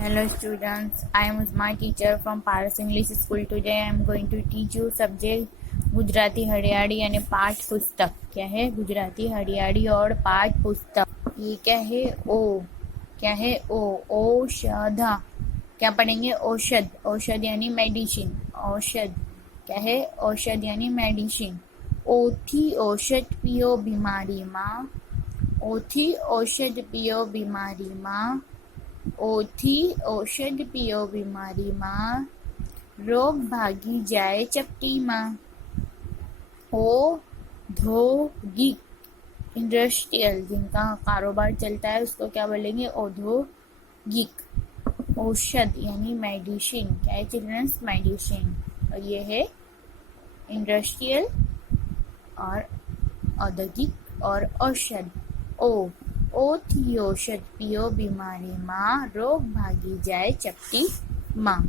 Hello students, I am my teacher from Paras English School. Today I am going to teach you subject Gujarati Haryani यानी पाठ पुस्तक. क्या है गुजराती हरियाणी और पाठ पुस्तक. ये क्या है क्या है औषधा. क्या पढ़ेंगे औषध. औषध यानी मेडिसिन. औषध क्या है औषध यानी मेडिसिन. ओथी औषध पियो बीमारी मां. ओथी औषध पियो बीमारी मां. ओथी औषध पियो बीमारी मां. रोग भागी जाए चपटी मां. औद्योगिक इंडस्ट्रियल जिनका कारोबार चलता है उसको क्या बोलेंगे औद्योगिक. औषध यानी मेडिसिन. क्या है चिल्ड्रंस मेडिसिन. और ये है इंडस्ट्रियल और औद्योगिक और औषध. ओथी औषध पियो बीमारी मां. रोग भागी जाए चपटी मां.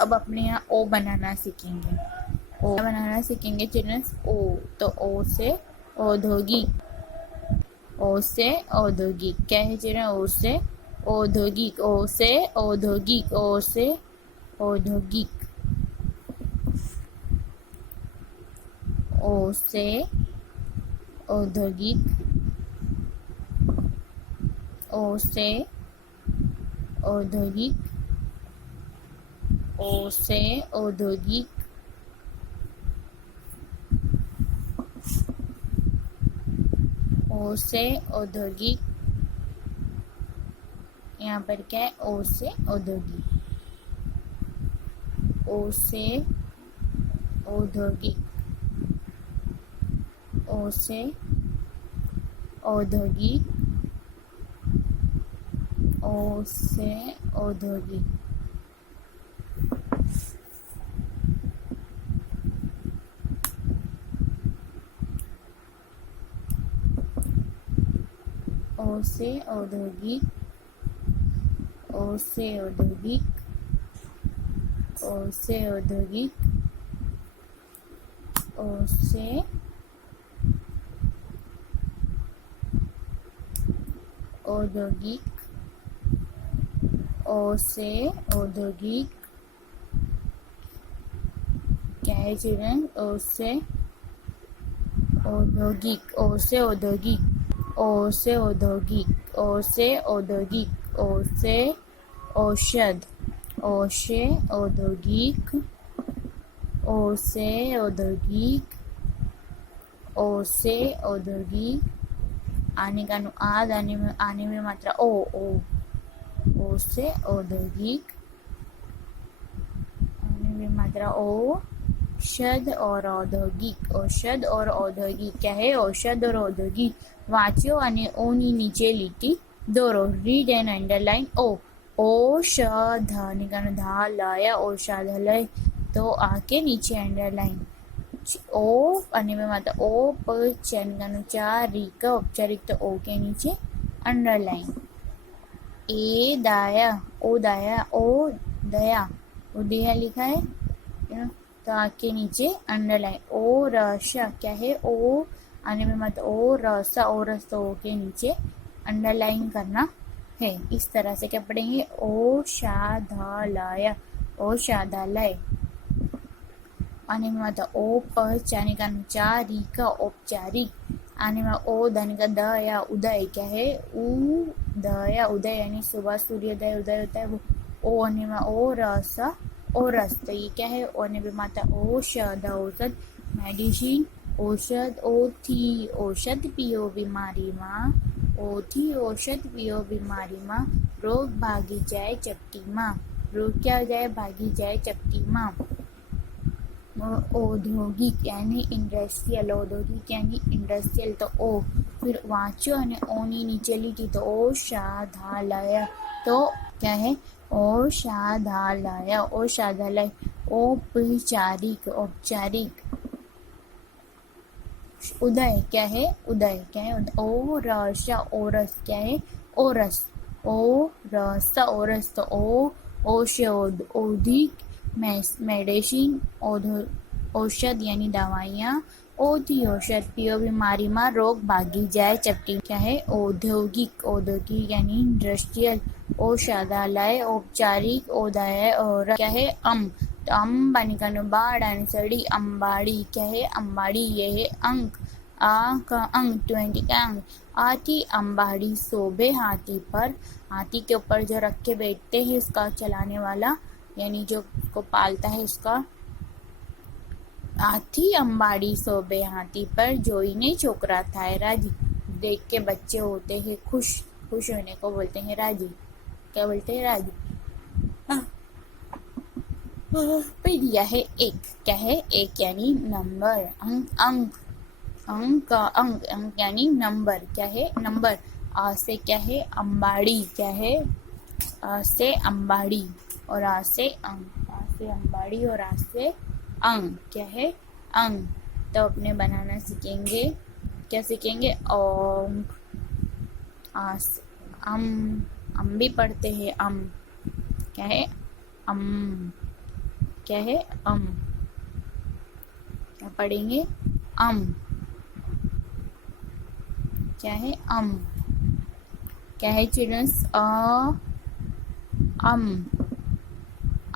अब अपने यहाँ ओ बनाना सीखेंगे. ओ बनाना सीखेंगे चिल्ड्रंस. ओ तो ओ से औद्योगिक. ओ से औद्योगिक. क्या है चिल्ड्रन ओ से औद्योगिक. ओ से औद्योगिक. ओ से औद्योगिक. ओ से औद्योगिक. ओ से औद्योगिक. ओ से औद्योगिक. ओ से औद्योगिक. यहाँ पर क्या है ओ से औद्योगिक. ओ से औद्योगिक. ओ से औद्योगिक. ओ से औद्योगिक. ओ से औद्योगिक. ओ से औद्योगिक. ओ से औद्योगिक. ओ से औद्योगिक. ओ से औद्योगिक. क्या है चिल्ड्रन ओ से औद्योगिक. ओ से औद्योगिक. ओ से औद्योगिक. ओ से औद्योगिक. ओ से औषध. ओ से औद्योगिक. ओ से औद्योगिक. ओ से औद्योगिक. आने का आद आने में मात्रा ओ से औद्योगिक. आने में मात्रा औषध और औद्योगिक. औषध और औद्योगिक. क्या है औषध और औद्योगिक. वांचो અને ઓની નીચે લીટી દોરો. રીડ એન્ડ અંડરલાइन औषध निकालो धा लाया औषधालय. तो आके नीचे अंडरलाइन. ओ અને में मात्रा औपचारिक. औपचारिक तो ओ के नीचे अंडरलाइन. ए दाया ओ दाया. ओ दया उदया लिखा है तो आके नीचे अंडरलाइन. ओ रसा. क्या है ओ आने में मत ओ रसा. ओ रस तो ओ के नीचे अंडरलाइन करना है. इस तरह से क्या पढ़ेंगे औषधालय. औषधालय. आने में मत औपचारिक. औपचारिक. आने में ओ धन का दया उदय. क्या है उदया. उदय यानी सुबह सूर्योदय उदय होता है वो. ओ आने में ओ रस. ओ रस तो ये क्या है ओने में माता औषध. औषध मेडिसिन. औषध. ओथी औषध पियो बीमारी मां. ओथी औषध पियो बीमारी मां. रोग भागी जाए चपटी मां. रोग क्या हो जाए भागी जाए चपटी मां. औद्योगिक यानी इंडस्ट्रियल. औद्योगिक यानी इंडस्ट्रियल तो ओ. फिर वांचो અને ઓની નીચે લીટી તો औषधालय. तो क्या है औषधालय. औषधालय. औपचारिक. औपचारिक. उदय. क्या है उदय. क्या है ओ रस. ओरस. क्या है ओरस. ओ रस. ओरस तो ओ औषध. औधिक मेडिसिन. औषध यानी दवाइयाँ. ओधी औषध पियो बीमारी में रोग भागी जाए चपटी। क्या है? औद्योगिक। औद्योगिक यानी इंडस्ट्रियल। औषधालय औपचारिक। औदाय और क्या है? तो बानी का बाढ़ सड़ी अम्बाड़ी। क्या है? अम्बाड़ी। ये है अंक। आ का अंक 20 का अंक। आती अम्बाड़ी शोभे हाथी पर। हाथी के ऊपर जो रख के बैठते हैं उसका चलाने वाला यानी जो उसको पालता है उसका। हाथी अम्बाड़ी शोभे हाथी पर जोईने छोकरा थाय राजी। देख के बच्चे होते हैं खुश। खुश होने को बोलते हैं राजी। क्या बोलते हैं? राजी। पे दिया है एक। क्या है? एक यानी नंबर। अंक अंक अंक का अंक। अंक यानी नंबर। क्या है? नंबर। आ से क्या है? अम्बाड़ी। क्या है? आ से अम्बाड़ी और आ से अंक। आ से अम्बाड़ी और आ से अंक। क्या है? अंक। तो अपने बनाना सीखेंगे। क्या सीखेंगे? अंक। आ से अम भी पढ़ते हैं। क्या है? क्या है? क्या पढ़ेंगे? क्या है? क्या है चिल्ड्रंस?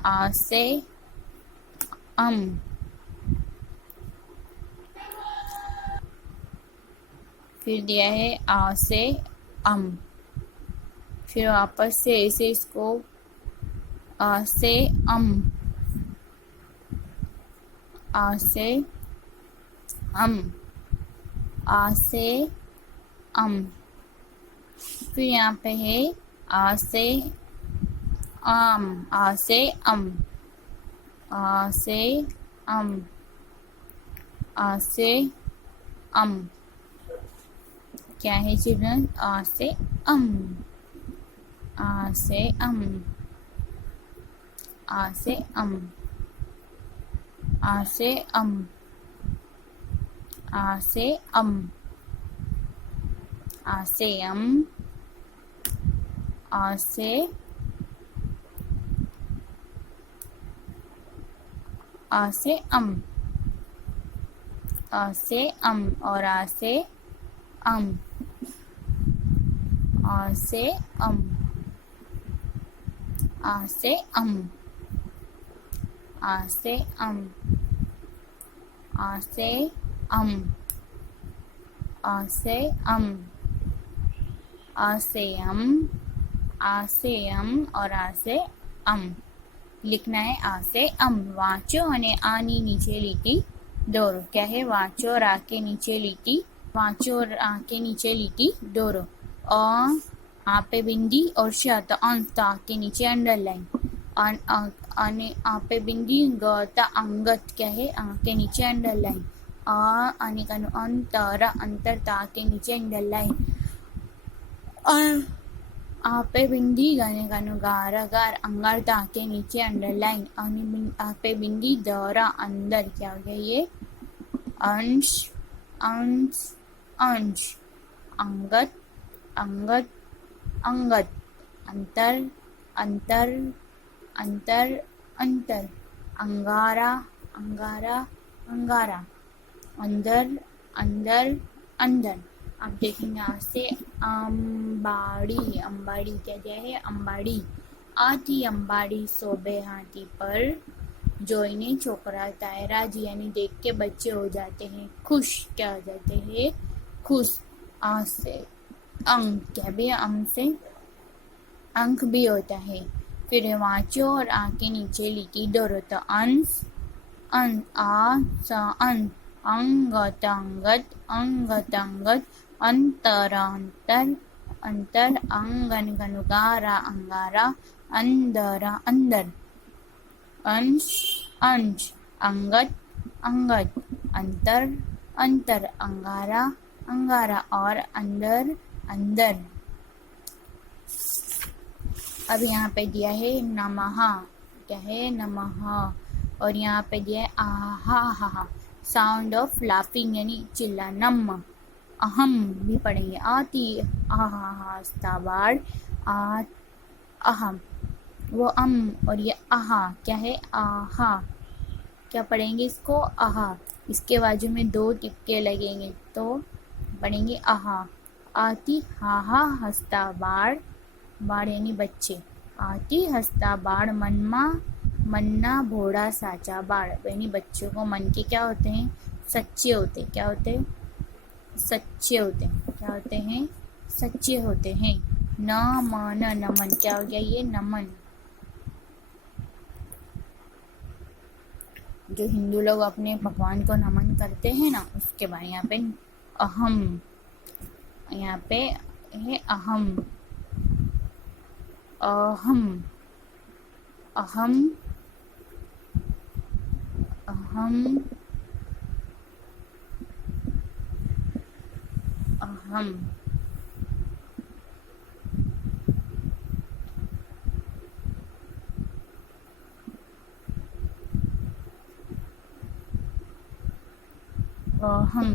आ से फिर दिया है आ से फिर वापस से ऐसे इसको आ से आ से आ से फिर यहाँ पे है आ से आ से आ से आ से क्या है चिल्ड्रन? आ से आ से आ से आ से आ से आ से आ से आ से आ से और आ से आ से आ से आ से आ से आ से आ से आ से और आ से लिखना है। आ से वाँचो અને આની નીચે લીટી દોરો। क्या है? वाँचो और आ के नीचे લીટી। वाँचो और आ के नीचे લીટી દોરો। आ पे बिंदी और श तो अंक। तो आ के नीचे अंडरलाइन। અને आ पे बिंदी ग तो अंगत। क्या है? आ के नीचे अंडरलाइन। आने का अंतर। अंतर तो आ के नीचे अंडरलाइन। आ पे बिंदी गाने का गारा गार अंगार ता के नीचे अंडरलाइन। आ पे बिंदी दौरा अंदर। क्या हो गया ये? अंश अंश अंश। अंगत अंगत अंगत। अंतर अंतर अंतर अंतर। अंगारा अंगारा अंगारा। अंदर अंदर अंदर। अब देखेंगे यहाँ से अम्बाड़ी। अम्बाड़ी क्या दिया है? अम्बाड़ी। आती अम्बाड़ी शोभे हाथी पर। जोईने छोकरा ताय राजी यानी देख के बच्चे हो जाते हैं खुश। क्या हो जाते हैं? खुश। आ से अंक। क्या भी? से अंक भी होता है। फिर वाँचो और आ के नीचे लिखी दौड़ो तो अंश आ स अंगत अंगत अंतरांतर अंतर अंगारा अंगारा अंदरा अंदर। अंश अंश अंगत अंगत अंतर अंतर अंगारा अंगारा और अंदर अंदर। अब यहाँ पे दिया है नमः। क्या है? नमः। और यहाँ पे दिया है आहा हा। साउंड ऑफ लाफिंग यानी चिल्ला। नम अहम भी पढ़ेंगे। आती आहा स्ताबाड़। आ अहम वो और ये आहा। क्या है? आहा क्या पढ़ेंगे इसको? आहा। इसके बाजू में 2 टिपके लगेंगे तो पढ़ेंगे आहा। आती हाहा हंसता बाढ़, बाढ़ यानी बच्चे। आती हंसता बाढ़ मनमा, मन्ना भोड़ा साचा बाढ़ यानी बच्चों को मन के क्या होते हैं? सच्चे होते। क्या होते हैं? सच्चे होते हैं। क्या होते हैं? सच्चे होते हैं। न मन नमन, क्या हो गया ये? नमन। जो हिंदू लोग अपने भगवान को नमन करते हैं ना, उसके बाद यहाँ पे अहम, यहाँ पे है अहम, अहम, अहम, अहम, अहम। अहम,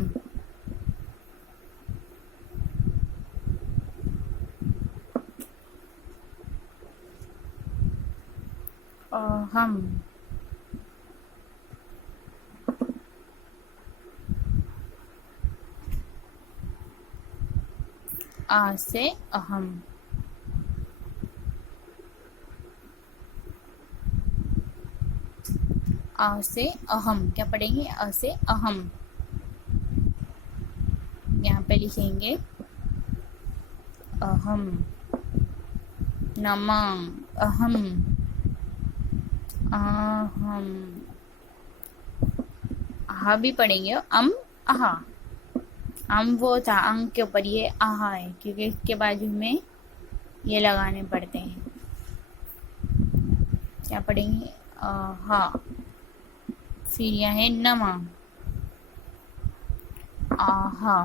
अहम, आ से अहम, आ से अहम। क्या पढ़ेंगे? अ से अहम। यहाँ पे लिखेंगे अहम, नमः, अहम, अहम। आहा भी पढ़ेंगे, आहा। वो था अंग के ऊपर, ये आहा है क्योंकि इसके बाजू में ये लगाने पड़ते हैं। क्या पढ़ेंगे? आहा। फिर यह है नमा, आहा,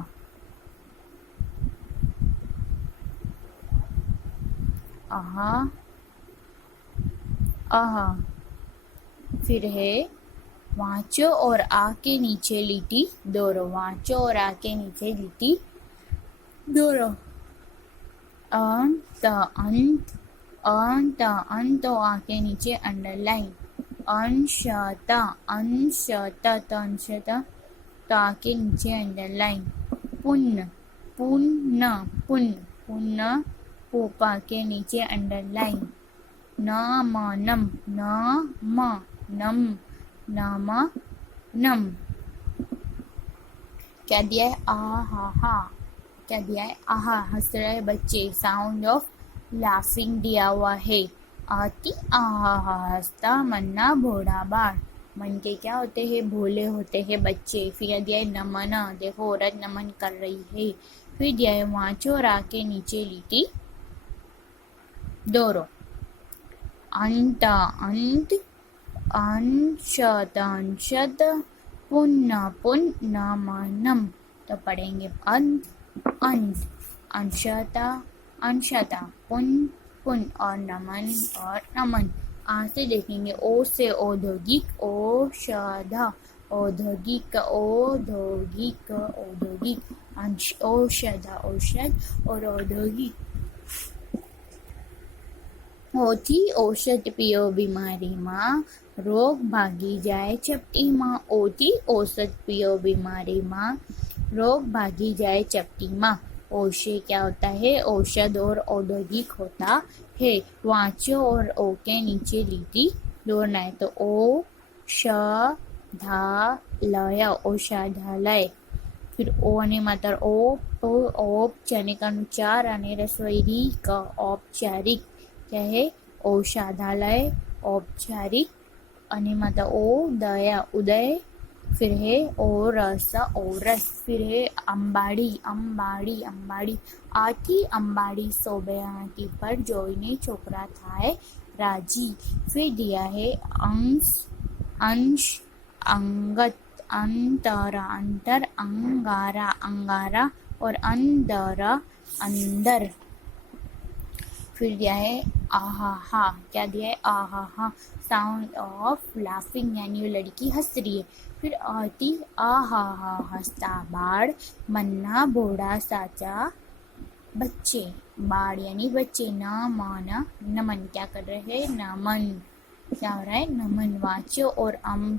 आहा, आहा। फिर है वाचो और आ के नीचे लिटी दोरो, वाचो और आ के नीचे लिटी दोरो। अंत, अंत, अंत, अंत और आ के नीचे अंडरलाइन। अंशता, अंशता, अंशता तो आ के नीचे अंडरलाइन। पुण्य, पुण्य, पुण्य, पुण्य पोपा के नीचे अंडरलाइन। नम, नम, नम, नाम, नम। क्या दिया है? आहा हा। क्या दिया है? आहा, हंस रहे बच्चे। साउंड ऑफ लाफिंग दिया हुआ है। आती आहा हा हंसता मन्ना भोड़ा बाढ़, मन के क्या होते हैं? भोले होते हैं बच्चे। फिर दिया है नमन, देखो औरत नमन कर रही है। फिर दिया है वाचो और आके नीचे लिटी दोरो। अंत, अंत, अंशत, अंशत, पुण्य, पुण्य, नमनम। तो पढ़ेंगे अंत, अंत, अंशता, अंशता, पुण्य, पुण्य और नमन और नमन। आज से देखेंगे ओ से औद्योगिक, औषध, औद्योगिक, औद्योगिक, औद्योगिक, औषध, औषध और औद्योगिक। ઓથી ઔષધ પીઓ બીમારીમાં, રોગ ભાગી જાય ચપટીમાં। ઓથી औषध पियो बीमारीમાં, रोग भागी जाए चपटीમાં। औषे क्या होता है? औषध और औद्योगिक होता है। वाचो और ओ के नीचे लीटी जोड़ना है तो ओ श धा लय, औषधालय। फिर ओ અને માત્ર औपचारिक અને રસોઈરીક, औपचारिक क्या है? औषधालय, औपचारिक અને माता ओ दया, उदय। फिर है ओ रस, औरस। फिर है अंबाड़ी, अंबाड़ी, अंबाड़ी। आती अंबाड़ी सोबे आटी पर जोईने छोकरा थाय राजी। फिर दिया है अंश, अंश, अंगत, अंतरा, अंतर, अंगारा, अंगारा और अंदरा, अंदर। फिर दिया है आहा हा। क्या दिया है? आहा हा, साउंड ऑफ लाफिंग यानी वो लड़की हंस रही है। फिर आती आहा हा हंसता बाढ़, मन्ना भोड़ा साचा बच्चे। बाढ़ यानी बच्चे। न माना नमन, क्या कर रहे हैं? नमन। क्या हो रहा है, नमन वाच्य और अहं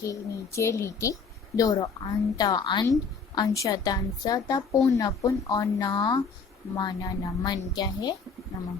के नीचे लीटी दोहराओ, अंत अंत, अंशत अंशत, पुन पुन और न मन नमन, क्या है नमन।